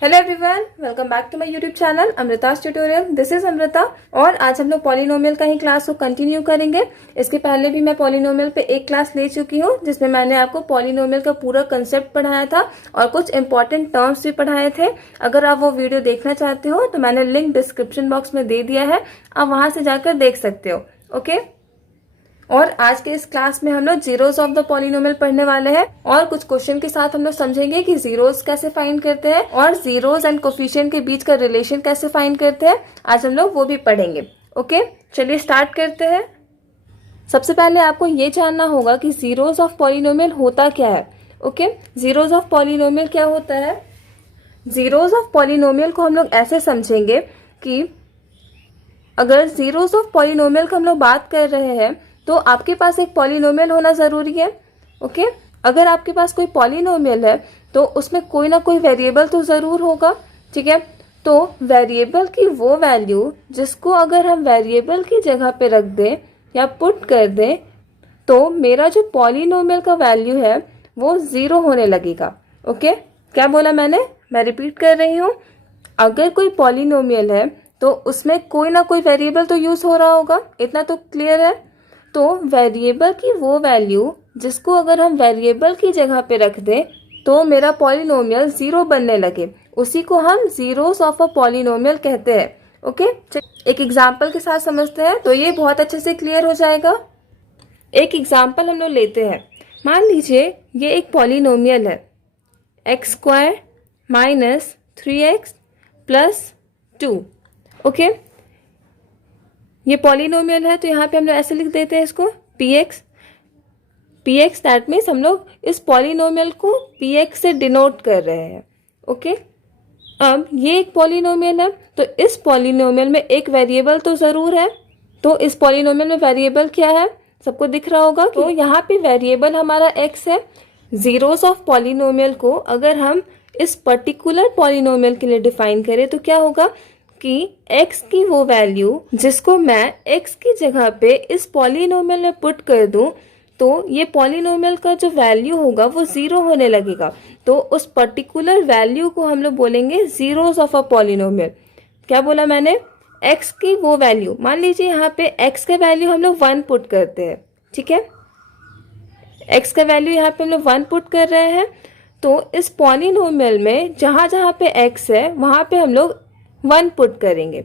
Hello everyone, welcome back to my YouTube channel Amrita's tutorial. This is Amrita और आज हम लोग पॉलिनोमियल का ही क्लास को कंटिन्यू करेंगे। इसके पहले भी मैं पॉलिनोमियल पे एक क्लास ले चुकी हूँ जिसमें मैंने आपको पॉलिनोमियल का पूरा कंसेप्ट पढ़ाया था और कुछ इंपॉर्टेंट टर्म्स भी पढ़ाए थे। अगर आप वो वीडियो देखना चाहते हो तो मैंने लिंक डिस्क्रिप्शन बॉक्स में दे दिया है, आप वहां से जाकर देख सकते हो। ओके, और आज के इस क्लास में हम लोग जीरोस ऑफ द पॉलिनोमियल पढ़ने वाले हैं और कुछ क्वेश्चन के साथ हम लोग समझेंगे कि जीरोस कैसे फाइंड करते हैं और जीरोस एंड कोफिशिएंट के बीच का रिलेशन कैसे फाइंड करते हैं। आज हम लोग वो भी पढ़ेंगे। ओके, चलिए स्टार्ट करते हैं। सबसे पहले आपको ये जानना होगा कि जीरोस ऑफ पॉलिनोमियल होता क्या है। ओके, जीरोस ऑफ पॉलिनोमियल क्या होता है। जीरोस ऑफ पॉलिनोमियल को हम लोग ऐसे समझेंगे कि अगर जीरोस ऑफ पॉलिनोमियल की हम लोग बात कर रहे हैं तो आपके पास एक पॉलिनोमियल होना जरूरी है। ओके, अगर आपके पास कोई पॉलिनोमियल है तो उसमें कोई ना कोई वेरिएबल तो जरूर होगा। ठीक है, तो वेरिएबल की वो वैल्यू जिसको अगर हम वेरिएबल की जगह पे रख दें या पुट कर दें तो मेरा जो पॉलिनोमियल का वैल्यू है वो 0 होने लगेगा। ओके, क्या बोला मैं रिपीट कर रही हूँ। अगर कोई पॉलिनोमियल है तो उसमें कोई ना कोई वेरिएबल तो यूज हो रहा होगा, इतना तो क्लियर है। तो वेरिएबल की वो वैल्यू जिसको अगर हम वेरिएबल की जगह पे रख दें तो मेरा पॉलिनोमियल 0 बनने लगे, उसी को हम जीरोस ऑफ अ पॉलिनोमियल कहते हैं। ओके, एक एग्जांपल के साथ समझते हैं तो ये बहुत अच्छे से क्लियर हो जाएगा। एक एग्जांपल हम लोग लेते हैं। मान लीजिए ये एक पॉलिनोमियल है x² minus 3x plus 2। Okay, ये पॉलिनोमियल है तो यहाँ पे हम लोग ऐसे लिख देते हैं इसको px दैट मीन्स हम लोग इस पॉलिनोमियल को px से डिनोट कर रहे हैं। ओके, अब ये एक पॉलिनोमियल है तो इस पॉलिनोमियल में एक वेरिएबल तो जरूर है। तो इस पॉलिनोमियल में वेरिएबल क्या है, सबको दिख रहा होगा। तो यहाँ पे वेरिएबल हमारा x है। जीरोस ऑफ पॉलिनोमियल को अगर हम इस पर्टिकुलर पॉलिनोमियल के लिए डिफाइन करें तो क्या होगा कि x की वो वैल्यू जिसको मैं x की जगह पे इस पॉलिनोमियल में पुट कर दूं तो ये पॉलिनोमियल का जो वैल्यू होगा वो 0 होने लगेगा। तो उस पर्टिकुलर वैल्यू को हम लोग बोलेंगे जीरोस ऑफ अ पॉलिनोमियल। क्या बोला मैंने, x की वो वैल्यू। मान लीजिए यहाँ पे x का वैल्यू हम लोग 1 पुट करते हैं। ठीक है, x का वैल्यू यहाँ पे हम लोग 1 पुट कर रहे हैं तो इस पॉलिनोमियल में जहां जहां पे x है वहां पे हम लोग 1 पुट करेंगे।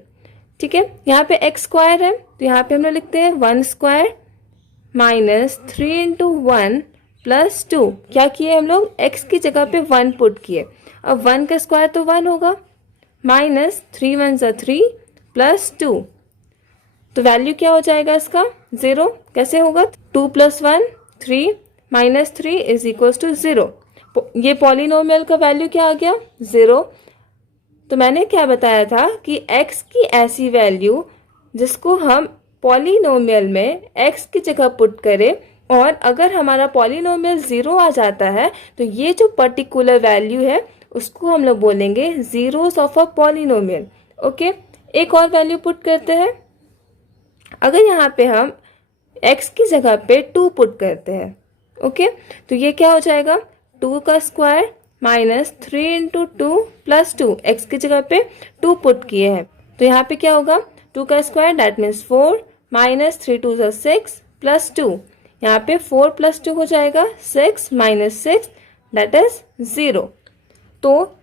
ठीक है, यहाँ पे x² है तो यहाँ पे हम लोग लिखते हैं 1² माइनस 3 इंटू 1 प्लस 2। क्या किए हम लोग, x की जगह पे 1 पुट किए। अब 1 का स्क्वायर तो 1 होगा, माइनस 3 1 ज़ा 3 प्लस 2। तो वैल्यू क्या हो जाएगा इसका, 0। कैसे होगा, 2 + 1 3 माइनस 3 इज इक्वल्स टू 0। ये पॉलिनोमियल का वैल्यू क्या आ गया, 0। तो मैंने क्या बताया था कि x की ऐसी वैल्यू जिसको हम पॉलिनोमियल में x की जगह पुट करें और अगर हमारा पॉलिनोमियल 0 आ जाता है तो ये जो पर्टिकुलर वैल्यू है उसको हम लोग बोलेंगे zeros of a polynomial. Okay, एक और वैल्यू पुट करते हैं। अगर यहाँ पे हम x की जगह पे 2 पुट करते हैं, ओके, तो ये क्या हो जाएगा, 2 का square minus 3 into 2 plus 2। X की जगह पे 2 पुट किए हैं तो यहाँ पे क्या होगा, 2 का स्क्वायर दैट मीन्स 4 माइनस 3 2 ज़ा 6 प्लस 2। यहाँ पे 4 प्लस 2 हो जाएगा 6 माइनस 6 दैट इज 0। तो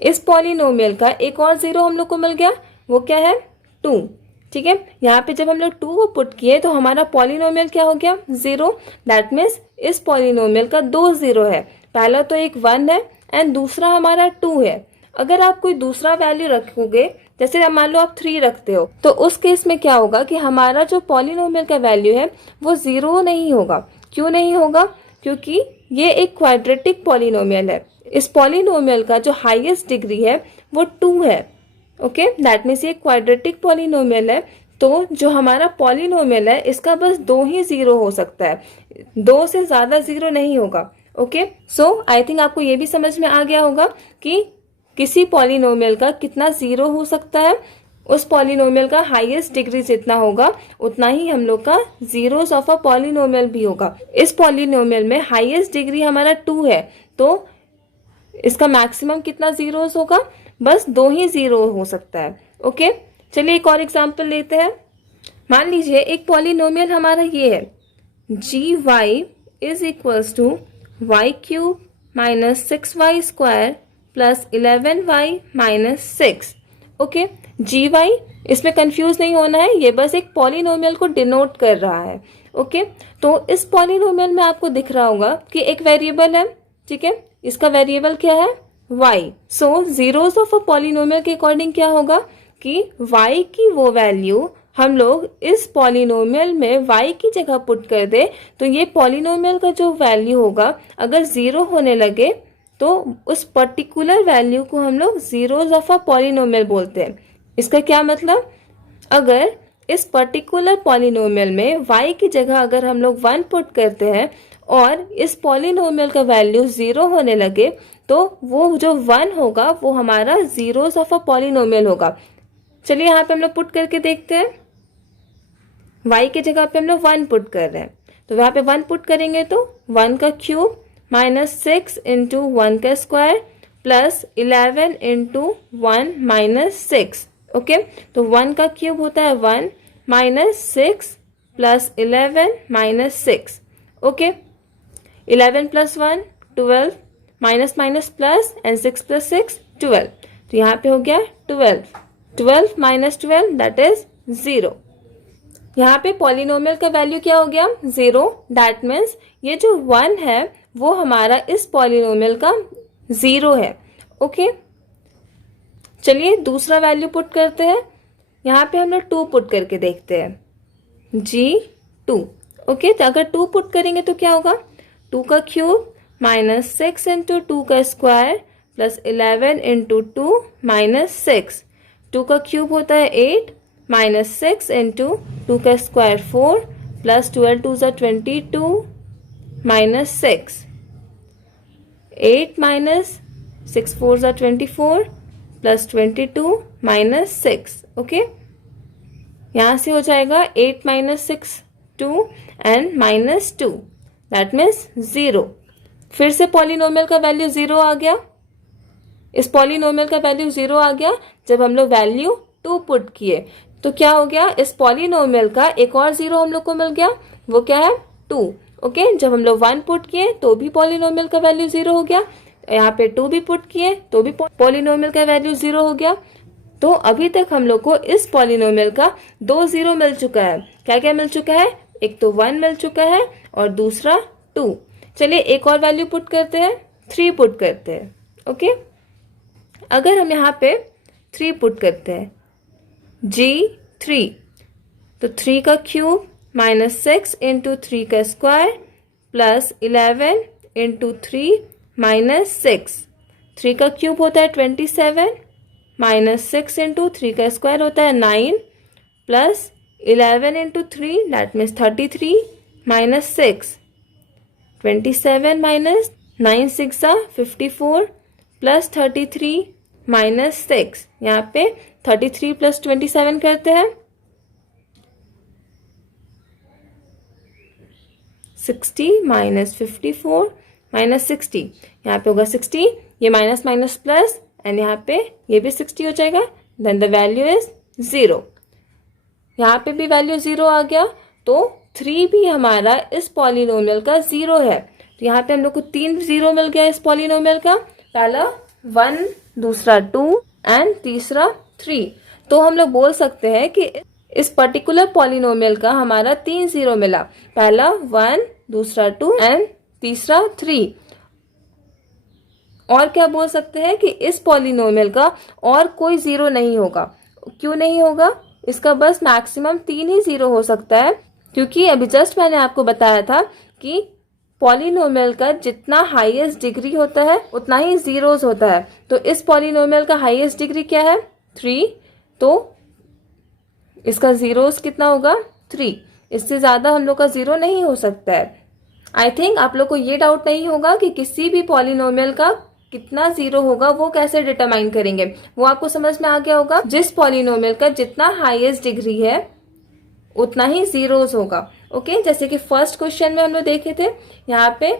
इस पॉलिनोमियल का एक और 0 हम लोग को मिल गया, वो क्या है, 2। ठीक है, यहाँ पे जब हम लोग 2 को पुट किए तो हमारा पॉलिनोमियल क्या हो गया, 0। दैट मीन्स इस पॉलिनोमियल का 2 0 है। पहला तो एक 1 है एंड दूसरा हमारा 2 है। अगर आप कोई दूसरा वैल्यू रखोगे, जैसे मान लो आप 3 रखते हो, तो उस केस में क्या होगा कि हमारा जो पॉलिनोमियल का वैल्यू है वो 0 नहीं होगा। क्यों नहीं होगा, क्योंकि ये एक क्वाड्रेटिक पॉलिनोमियल है। इस पॉलिनोमियल का जो हाईएस्ट डिग्री है वो 2 है। ओके, दैट मीन्स ये क्वाड्रेटिक पॉलिनोमियल है तो जो हमारा पॉलिनोमियल है इसका बस 2 ही 0 हो सकता है, 2 से ज्यादा 0 नहीं होगा। ओके, सो आई थिंक आपको ये भी समझ में आ गया होगा कि किसी पॉलिनोमियल का कितना 0 हो सकता है। उस पॉलिनोमियल का हाईएस्ट डिग्री जितना होगा उतना ही हम लोग का जीरोस ऑफ अ पॉलिनोमियल भी होगा। इस पॉलिनोमियल में हाईएस्ट डिग्री हमारा 2 है तो इसका मैक्सिमम कितना जीरोस होगा, बस 2 ही जीरो हो सकता है। ओके, चलिए एक और एग्जांपल लेते हैं। मान लीजिए एक पॉलिनोमियल हमारा ये है, G Y is equals to Y cube minus 6y square plus 11y minus 6। Okay, G Y, इसमें कंफ्यूज नहीं होना है, ये बस एक पॉलिनोमियल को डिनोट कर रहा है। ओके, तो इस पॉलिनोमियल में आपको दिख रहा होगा कि एक वेरिएबल है, ठीक है, इसका वेरिएबल क्या है, y। So zeros of a polynomial के अकॉर्डिंग क्या होगा कि y की वो वैल्यू हम लोग इस पॉलिनोमियल में y की जगह पुट कर दे तो ये पॉलिनोमियल का जो वैल्यू होगा अगर जीरो होने लगे तो उस पर्टिकुलर वैल्यू को हम लोग जीरोस ऑफ अ पॉलिनोमियल बोलते हैं। इसका क्या मतलब, अगर इस पर्टिकुलर पॉलिनोमियल में y की जगह अगर हम लोग 1 पुट करते हैं और इस पॉलिनोमियल का वैल्यू 0 होने लगे तो वो जो 1 होगा वो हमारा जीरोस ऑफ अ पॉलिनोमियल होगा। चलिए यहाँ पे हम लोग पुट करके देखते हैं। y की जगह पे हम लोग 1 पुट कर रहे हैं, तो यहाँ पे 1 पुट करेंगे तो 1 का क्यूब माइनस 6 इंटू 1 का square plus 11 into 1 minus 6। Okay, तो 1 का क्यूब होता है 1 minus 6 plus 11 minus 6। Okay, 11 plus 1 12 minus minus plus and 6 plus 6 12, तो यहाँ पे हो गया 12 माइनस 12 दैट इज 0। यहाँ पे पॉलिनोमियल का वैल्यू क्या हो गया, 0। दैट मीन्स ये जो 1 है वो हमारा इस पॉलिनोमियल का 0 है। ओके, चलिए दूसरा वैल्यू पुट करते हैं। यहाँ पे हम लोग 2 पुट करके देखते हैं, g2। ओके, तो अगर 2 पुट करेंगे तो क्या होगा, 2 का क्यूब माइनस 6 इंटू 2 का स्क्वायर प्लस 11 इंटू 2 माइनस 6। 2 का क्यूब होता है 8 माइनस 6 इंटू 2 का स्क्वायर 4 प्लस 12 2 ज़ा 22 माइनस 6। 8 माइनस 6 4 ज़ा 24 प्लस 22 माइनस 6। ओके, यहाँ से हो जाएगा 8 minus 6 2 and minus 2 that means 0। फिर से पॉलिनोमियल का वैल्यू 0 आ गया। इस पॉलिनोमियल का वैल्यू 0 आ गया जब हम लोग वैल्यू 2 पुट किए, तो क्या हो गया, इस पॉलिनोमियल का एक और 0 हम लोग को मिल गया, वो क्या है 2। ओके, जब हम लोग 1 पुट किए तो भी पॉलिनोमियल का वैल्यू 0 हो गया, यहाँ पे 2 भी पुट किए तो भी पॉलिनोमियल का वैल्यू 0 हो गया। तो अभी तक हम लोग को इस पॉलिनोमियल का 2 0 मिल चुका है। क्या क्या मिल चुका है, एक तो 1 मिल चुका है और दूसरा 2। चलिए एक और वैल्यू पुट करते हैं, 3 पुट करते हैं। ओके, अगर हम यहाँ पे 3 पुट करते हैं, g3, तो 3 का क्यूब माइनस 6 इंटू 3 का स्क्वायर प्लस 11 इंटू 3 माइनस 6। 3 का क्यूब होता है 27 माइनस 6 इंटू 3 का स्क्वायर होता है 9 plus 11 into 3 that means 33 minus 6। 27 minus 9 6 54 plus 33 minus 6। यहाँ पे 33 प्लस 27 करते हैं 60 माइनस 54 माइनस 60, यहाँ पे होगा 60, ये माइनस माइनस प्लस एंड यहाँ पे ये भी 60 हो जाएगा, देन द वैल्यू इज 0। यहाँ पे भी वैल्यू 0 आ गया, तो 3 भी हमारा इस पॉलिनोमियल का 0 है। तो यहाँ पे हम लोग को 3 0 मिल गया इस पॉलिनोमियल का, पहला 1, दूसरा 2 एंड तीसरा 3। तो हम लोग बोल सकते हैं कि इस पर्टिकुलर पॉलिनोमियल का हमारा 3 0 मिला, पहला 1, दूसरा 2 एंड तीसरा 3। और क्या बोल सकते हैं कि इस पॉलिनोमियल का और कोई 0 नहीं होगा। क्यों नहीं होगा, इसका बस मैक्सिमम 3 ही 0 हो सकता है, क्योंकि अभी जस्ट मैंने आपको बताया था कि पॉलिनोमियल का जितना हाईएस्ट डिग्री होता है उतना ही जीरोस होता है। तो इस पॉलिनोमियल का हाईएस्ट डिग्री क्या है 3, तो इसका जीरोस कितना होगा 3। इससे ज्यादा हम लोग का 0 नहीं हो सकता है। आई थिंक आप लोग को ये डाउट नहीं होगा कि किसी भी पॉलिनोमियल का कितना 0 होगा वो कैसे डिटरमाइन करेंगे, वो आपको समझ में आ गया होगा। जिस पॉलिनोमियल का जितना हाईएस्ट डिग्री है उतना ही जीरोस होगा। ओके, जैसे कि फर्स्ट क्वेश्चन में हम लोग देखे थे, यहाँ पे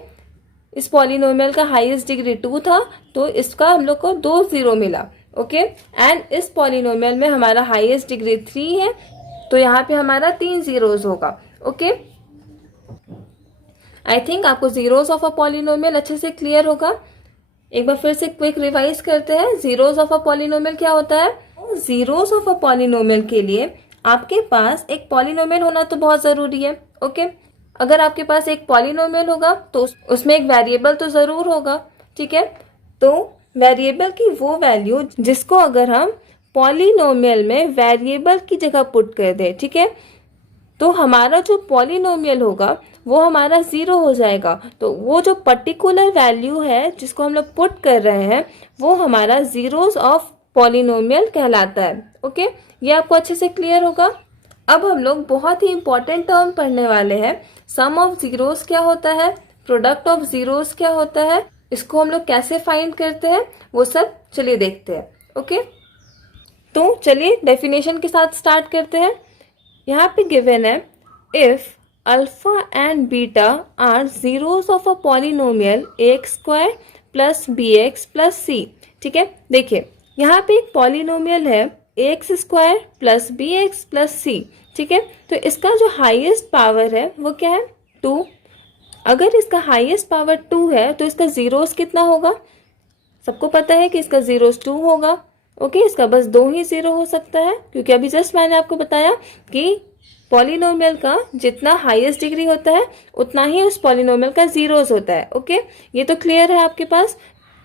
इस पॉलिनोमियल का हाईएस्ट डिग्री 2 था, तो इसका हम लोग को 2 0 मिला। ओके, एंड इस पॉलिनोमियल में हमारा हाईएस्ट डिग्री 3 है, तो यहाँ पे हमारा 3 जीरोस होगा। ओके, आई थिंक आपको जीरोस ऑफ अ पॉलिनोमियल अच्छे से क्लियर होगा। एक बार फिर से क्विक रिवाइज करते हैं। जीरोस ऑफ अ पॉलिनोमियल क्या होता है? जीरोस ऑफ अ पॉलिनोमियल के लिए आपके पास एक पॉलिनोमियल होना तो बहुत जरूरी है। ओके, अगर आपके पास एक पॉलिनोमियल होगा तो उसमें एक वेरिएबल तो जरूर होगा। ठीक है, तो वेरिएबल की वो वैल्यू जिसको अगर हम पॉलिनोमियल में वेरिएबल की जगह पुट कर दें, ठीक है, तो हमारा जो पॉलिनोमियल होगा वो हमारा 0 हो जाएगा। तो वो जो पर्टिकुलर वैल्यू है जिसको हम लोग पुट कर रहे हैं वो हमारा जीरोस ऑफ पॉलिनोमियल कहलाता है। ओके, ये आपको अच्छे से क्लियर होगा। अब हम लोग बहुत ही इंपॉर्टेंट टर्म पढ़ने वाले हैं। सम ऑफ जीरोस क्या होता है, प्रोडक्ट ऑफ जीरोस क्या होता है, इसको हम लोग कैसे फाइंड करते हैं, वो सब चलिए देखते हैं। ओके, तो चलिए डेफिनेशन के साथ स्टार्ट करते हैं। यहाँ पे गिवन है, if alpha and beta are zeros of a polynomial ax square plus bx plus c। ठीक है, देखिए यहाँ पे एक पॉलिनोमियल है ax square plus bx plus c। ठीक है, तो इसका जो हाईएस्ट पावर है वो क्या है? 2। अगर इसका हाईएस्ट पावर 2 है तो इसका जीरोस कितना होगा? सबको पता है कि इसका जीरोस 2 होगा। ओके, इसका बस 2 ही 0 हो सकता है, क्योंकि अभी जस्ट मैंने आपको बताया कि पॉलिनोमियल का जितना हाईएस्ट डिग्री होता है उतना ही उस पॉलिनोमियल का जीरोस होता है। ओके, ये तो क्लियर है आपके पास।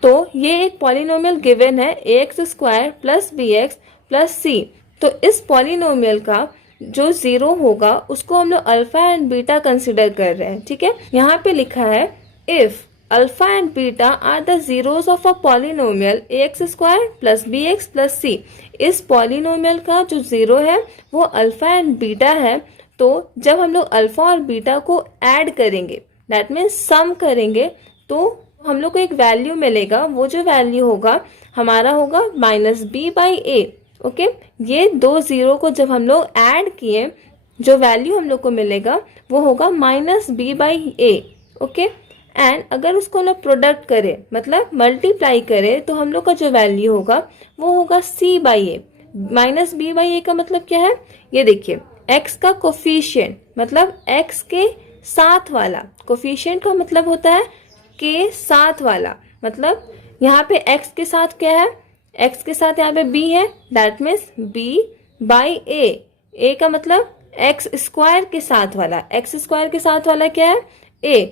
तो ये एक पॉलिनोमियल गिवन है ax square plus bx plus c। तो इस पॉलिनोमियल का जो 0 होगा उसको हम लोग अल्फा एंड बीटा कंसिडर कर रहे हैं। ठीक है, यहाँ पे लिखा है, if alpha and beta are the zeros of a polynomial ax square plus bx plus c। इस पॉलिनोमियल का जो 0 है वो अल्फा एंड बीटा है। तो जब हम लोग अल्फा और बीटा को ऐड करेंगे, दैट मीन्स सम करेंगे, तो हम लोग को एक वैल्यू मिलेगा। वो जो वैल्यू होगा हमारा होगा -b/a। ओके, ये 2 0 को जब हम लोग ऐड किए, जो वैल्यू हम लोग को मिलेगा वो होगा -b/a। ओके, एंड अगर उसको हम लोग प्रोडक्ट करें, मतलब मल्टीप्लाई करें, तो हम लोग का जो वैल्यू होगा वो होगा c/a। -b/a का मतलब क्या है? ये देखिए, x का कोफिशिएंट मतलब x के साथ वाला, कोफिशिएंट का मतलब होता है के साथ वाला, मतलब यहाँ पे x के साथ क्या है? x के साथ यहाँ पे b है, दैट मीन्स b/a। a का मतलब x स्क्वायर के साथ वाला, x स्क्वायर के साथ वाला क्या है? a।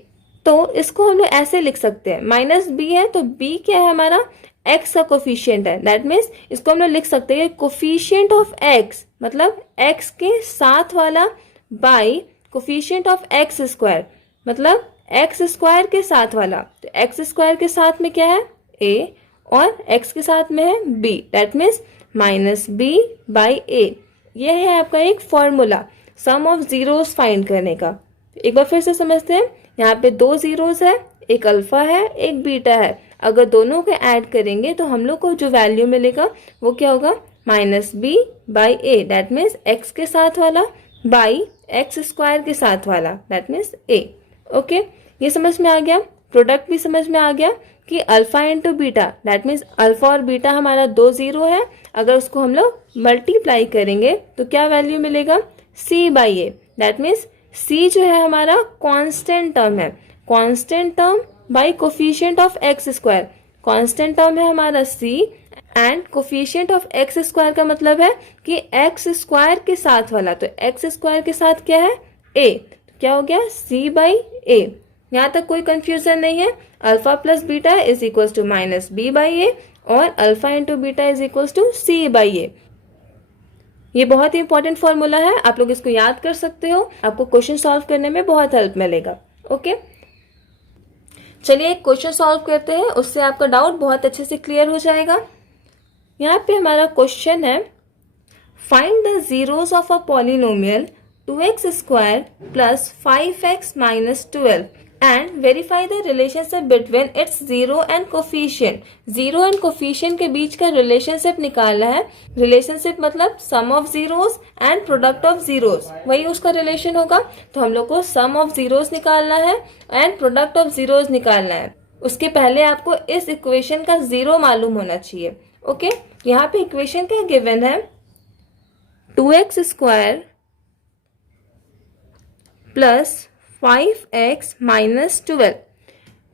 तो इसको हम लोग ऐसे लिख सकते हैं, -b है तो b क्या है हमारा? x का कोफिशिएंट है, दैट मीन्स इसको हम लोग लिख सकते हैं कोफिशिएंट ऑफ x, मतलब x के साथ वाला by coefficient of x square, मतलब x स्क्वायर के साथ वाला। तो x स्क्वायर के साथ में क्या है? a, और x के साथ में है b, दैट मीन्स -b/a। यह है आपका एक formula some of zeros find करने का। एक बार फिर से समझते हैं। यहाँ पे 2 जीरोस है, एक अल्फा है एक बीटा है। अगर दोनों को ऐड करेंगे तो हम लोग को जो वैल्यू मिलेगा वो क्या होगा? -b/a, दैट मीन्स x के साथ वाला बाई x स्क्वायर के साथ वाला, दैट मीन्स a। ओके, ये समझ में आ गया। प्रोडक्ट भी समझ में आ गया कि alpha into beta, that means alpha और बीटा हमारा 2 0 है। अगर उसको हम लोग मल्टीप्लाई करेंगे तो क्या वैल्यू मिलेगा? c/a, दैट मीन्स c जो है हमारा कांस्टेंट टर्म है, constant term by coefficient of x square. Constant term है हमारा c, and coefficient of x square का मतलब है कि x स्क्वायर के साथ वाला, तो x स्क्वायर के साथ क्या है? a। तो क्या हो गया? c/a। यहाँ तक कोई कंफ्यूजन नहीं है। Alpha plus beta is equal to -b/a और alpha into beta is equal to c/a। ये बहुत ही इंपॉर्टेंट फॉर्मूला है, आप लोग इसको याद कर सकते हो, आपको क्वेश्चन सॉल्व करने में बहुत हेल्प मिलेगा। ओके, चलिए एक क्वेश्चन सॉल्व करते हैं, उससे आपका डाउट बहुत अच्छे से क्लियर हो जाएगा। यहाँ पे हमारा क्वेश्चन है, find the zeros of a polynomial 2x square plus 5x minus 12 and verify the relationship between its zero and coefficient. Zero and coefficient के बीच का रिलेशनशिप निकालना है। रिलेशनशिप मतलब sum of zeros and product of zeros, वही उसका relation होगा। तो हम लोग को सम ऑफ जीरोस निकालना है एंड प्रोडक्ट ऑफ जीरोस निकालना है। उसके पहले आपको इस इक्वेशन का जीरो मालूम होना चाहिए। ओके, यहाँ पे इक्वेशन क्या गिवन है, 2x square plus 5x minus 12।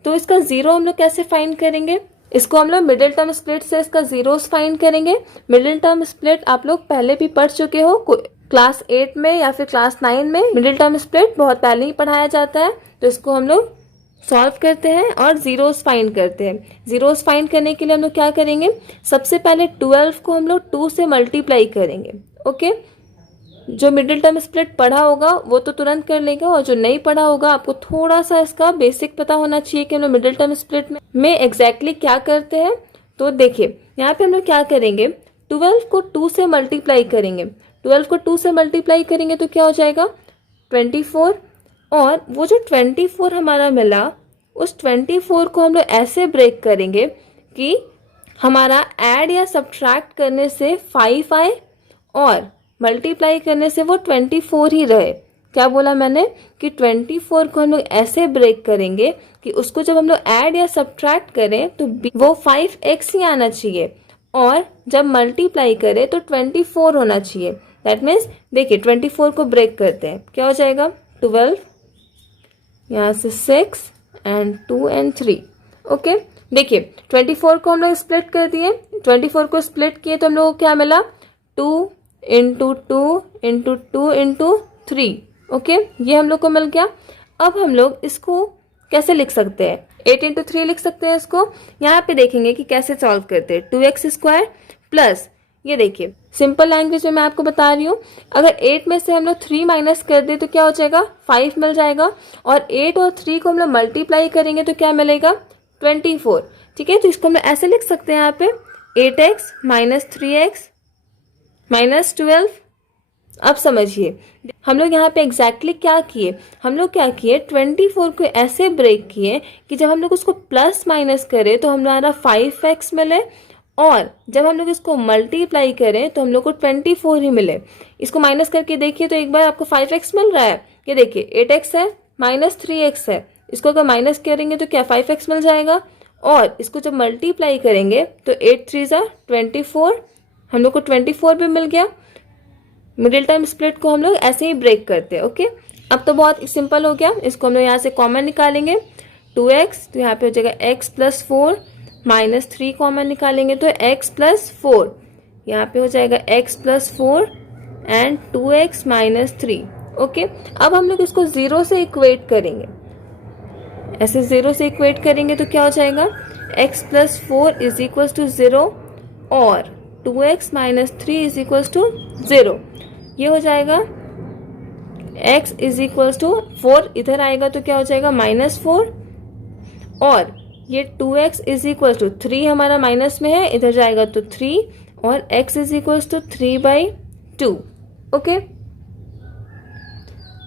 तो इसका जीरो हम लोग कैसे फाइंड करेंगे, इसको हम लोग मिडिल टर्म स्प्लिट से इसका जीरोस फाइंड करेंगे। मिडिल टर्म स्प्लिट आप लोग पहले भी पढ़ चुके हो, क्लास 8 में या फिर क्लास 9 में मिडिल टर्म स्प्लिट बहुत पहले ही पढ़ाया जाता है। तो इसको हम लोग सॉल्व करते हैं और जीरोस फाइंड करते हैं। जीरोस फाइंड करने के लिए हम लोग क्या करेंगे, सबसे पहले 12 को हम लोग 2 से मल्टीप्लाई करेंगे। ओके, जो मिडिल टर्म स्प्लिट पढ़ा होगा वो तो तुरंत कर लेगा, और जो नहीं पढ़ा होगा आपको थोड़ा सा इसका बेसिक पता होना चाहिए कि हम लोग मिडिल टर्म स्प्लिट में एग्जैक्टली क्या करते हैं। तो देखिए यहाँ पे हम लोग क्या करेंगे, 12 को 2 से मल्टीप्लाई करेंगे। 12 को 2 से मल्टीप्लाई करेंगे तो क्या हो जाएगा 24, और वो जो 24 हमारा मिला उस 24 को हम लोग ऐसे ब्रेक करेंगे कि हमारा ऐड या सब्ट्रैक्ट करने से 5 आए और मल्टीप्लाई करने से वो 24 ही रहे। क्या बोला मैंने कि 24 को हम लोग ऐसे ब्रेक करेंगे कि उसको जब हम लोग ऐड या सब्ट्रैक्ट करें तो वो 5x ही आना चाहिए, और जब मल्टीप्लाई करें तो 24 होना चाहिए। दैट मीन्स देखिए 24 को ब्रेक करते हैं, क्या हो जाएगा 12, यहाँ से 6 एंड 2 एंड 3। ओके, देखिए 24 को हम लोग स्प्लिट कर दिए। 24 को स्प्लिट किए तो हम लोग को क्या मिला, 2 इंटू 2 इंटू 2 इंटू 3। ओके, ये हम लोग को मिल गया। अब हम लोग इसको कैसे लिख सकते हैं, 8 इंटू 3 लिख सकते हैं इसको। यहाँ पे देखेंगे कि कैसे सॉल्व करते हैं। 2x स्क्वायर प्लस, ये देखिए सिंपल लैंग्वेज में मैं आपको बता रही हूँ, अगर 8 में से हम लोग 3 माइनस कर दे तो क्या हो जाएगा 5 मिल जाएगा, और 8 और 3 को हम लोग मल्टीप्लाई करेंगे तो क्या मिलेगा 24। ठीक है, तो इसको हम लोग ऐसे लिख सकते हैं यहाँ पे 8x माइनस 3x माइनस 12। अब समझिए हम लोग यहाँ पे एग्जैक्टली क्या किए, हम लोग क्या किए 24 को ऐसे ब्रेक किए कि जब हम लोग उसको प्लस माइनस करें तो हमारा 5x मिले, और जब हम लोग इसको मल्टीप्लाई करें तो हम लोग को 24 ही मिले। इसको माइनस करके देखिए तो एक बार आपको 5x मिल रहा है, ये देखिए 8x है माइनस 3x है, इसको अगर माइनस करेंगे तो क्या 5x मिल जाएगा, और इसको जब मल्टीप्लाई करेंगे तो 8 3 ज़ा 24, हम लोग को 24 भी मिल गया। मिडिल टर्म स्प्लिट को हम लोग ऐसे ही ब्रेक करते हैं। ओके, अब तो बहुत सिंपल हो गया, इसको हम लोग यहाँ से कॉमन निकालेंगे 2x, तो यहाँ पे हो जाएगा x प्लस 4 माइनस 3 कॉमन निकालेंगे तो x प्लस 4, यहाँ पे हो जाएगा x plus 4 and 2x minus 3। Okay, अब हम लोग इसको जीरो से इक्वेट करेंगे, ऐसे जीरो से इक्वेट करेंगे तो क्या हो जाएगा x plus 4 is equal to 0 और 2x minus 3 is equal to 0। ये हो जाएगा x इज इक्वल टू 4, इधर आएगा तो क्या हो जाएगा माइनस 4, और ये 2x इज इक्वल टू 3 हमारा माइनस में है, इधर जाएगा तो 3, और x is equal to 3/2। Okay,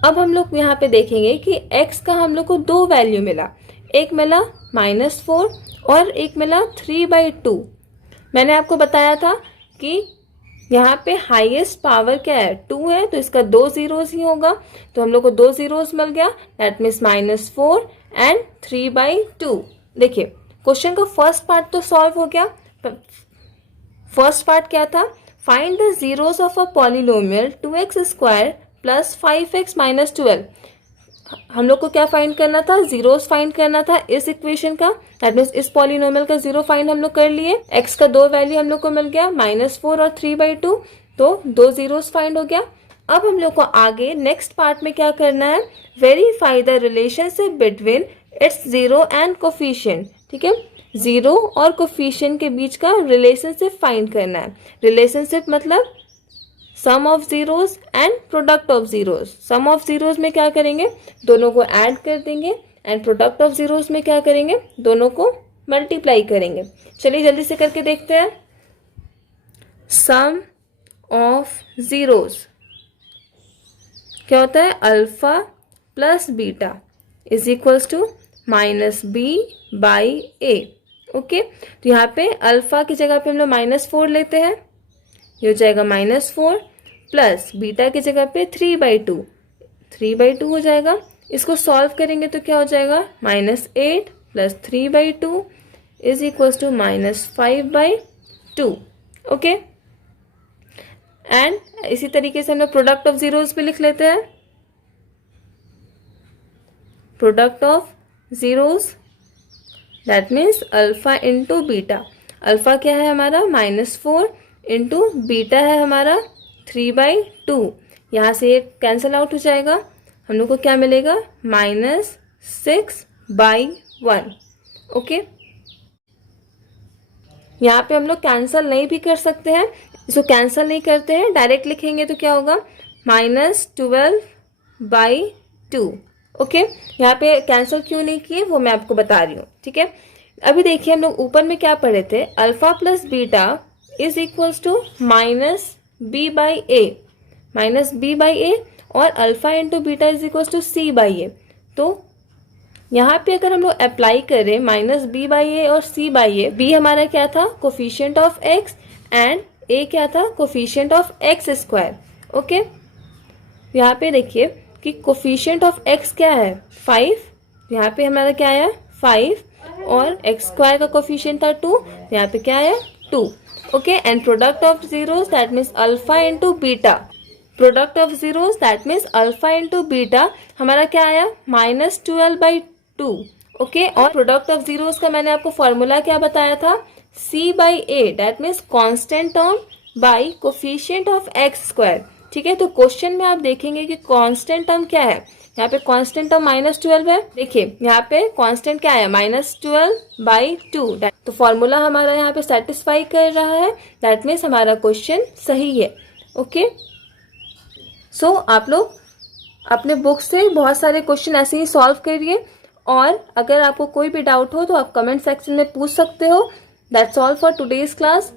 अब हम लोग यहाँ पे देखेंगे कि x का हम लोग को दो वैल्यू मिला, एक मिला -4 और एक मिला 3/2। मैंने आपको बताया था कि यहाँ पे हाईएस्ट पावर क्या है 2 है, तो इसका 2 जीरोस ही होगा, तो हम लोग को 2 जीरोस मिल गया, दैट मीन्स -4 एंड 3/2। देखिए क्वेश्चन का फर्स्ट पार्ट तो सॉल्व हो गया। फर्स्ट पार्ट क्या था, find the zeros of a polynomial 2x square plus 5x minus 12। हम लोग को क्या फाइंड करना था, जीरोस फाइंड करना था इस इक्वेशन का, दैट मीन्स इस पॉलिनोमियल का जीरो फाइंड हम लोग कर लिए। x का दो वैल्यू हम लोग को मिल गया -4 और 3/2, तो दो जीरोस फाइंड हो गया। अब हम लोग को आगे नेक्स्ट पार्ट में क्या करना है, verify the relationship between its zero and coefficient. ठीक है, जीरो और कोफिशिएंट के बीच का रिलेशनशिप फाइंड करना है। रिलेशनशिप मतलब sum of zeros and product of zeros. Sum of zeros में क्या करेंगे, दोनों को ऐड कर देंगे, एंड प्रोडक्ट ऑफ जीरोस में क्या करेंगे, दोनों को मल्टीप्लाई करेंगे। चलिए जल्दी से करके देखते हैं। सम ऑफ जीरोस क्या होता है, alpha plus beta is equals to minus b by a. Okay, तो यहाँ पे अल्फा की जगह पे हम लोग -4 लेते हैं, ये हो जाएगा -4 प्लस बीटा की जगह पे 3/2, 3/2 हो जाएगा। इसको सॉल्व करेंगे तो क्या हो जाएगा, -8 plus 3/2 is equals to -5/2। Okay, and इसी तरीके से हम लोग प्रोडक्ट ऑफ जीरोस भी लिख लेते हैं। Product of zeros that means alpha into beta. Alpha क्या है हमारा -4 इंटू बीटा है हमारा 3/2। यहाँ से ये कैंसिल आउट हो जाएगा, हम लोग को क्या मिलेगा, -6/1। ओके, यहाँ पे हम लोग कैंसिल नहीं भी कर सकते हैं, इसको कैंसिल नहीं करते हैं, डायरेक्ट लिखेंगे तो क्या होगा, -12/2। ओके, यहाँ पे कैंसिल क्यों नहीं किए वो मैं आपको बता रही हूँ। ठीक है, अभी देखिए हम लोग ऊपर में क्या पढ़े थे, alpha plus beta is equals to -b/a, -b/a और alpha into beta is equals to c/a। तो यहाँ पे अगर हम लोग अप्लाई करें -b/a और c/a, b हमारा क्या था, coefficient of x and a क्या था, coefficient of x square. Okay, यहाँ पे देखिए कि कोफिशिएंट ऑफ x क्या है, 5, यहाँ पे हमारा क्या आया 5 और x स्क्वायर का कोफिशिएंट था 2, यहाँ पे क्या आया 2। Okay, and product of zeros that means alpha into beta, product of zeros that means alpha into beta हमारा क्या आया, -12/2। ओके, और प्रोडक्ट ऑफ जीरोस का मैंने आपको फॉर्मूला क्या बताया था, c/a that means constant term by coefficient of x square. ठीक है, तो क्वेश्चन में आप देखेंगे कि कांस्टेंट टर्म क्या है, यहाँ पे कांस्टेंट टर्म -12 है। देखिए यहाँ पे कांस्टेंट क्या है, -12/2, तो फॉर्मूला हमारा यहाँ पे सेटिस्फाई कर रहा है, दैट मीन्स हमारा क्वेश्चन सही है। ओके, सो आप लोग अपने बुक से बहुत सारे क्वेश्चन ऐसे ही सॉल्व करिए, और अगर आपको कोई भी डाउट हो तो आप कमेंट सेक्शन में पूछ सकते हो। That's all for today's class.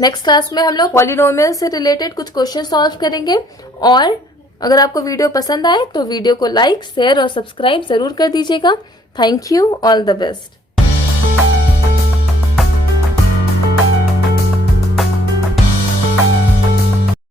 Next class में हम लोग पॉलिनोमियल से रिलेटेड कुछ क्वेश्चन सॉल्व करेंगे, और अगर आपको वीडियो पसंद आए तो वीडियो को लाइक, शेयर और सब्सक्राइब जरूर कर दीजिएगा। Thank you, all the best.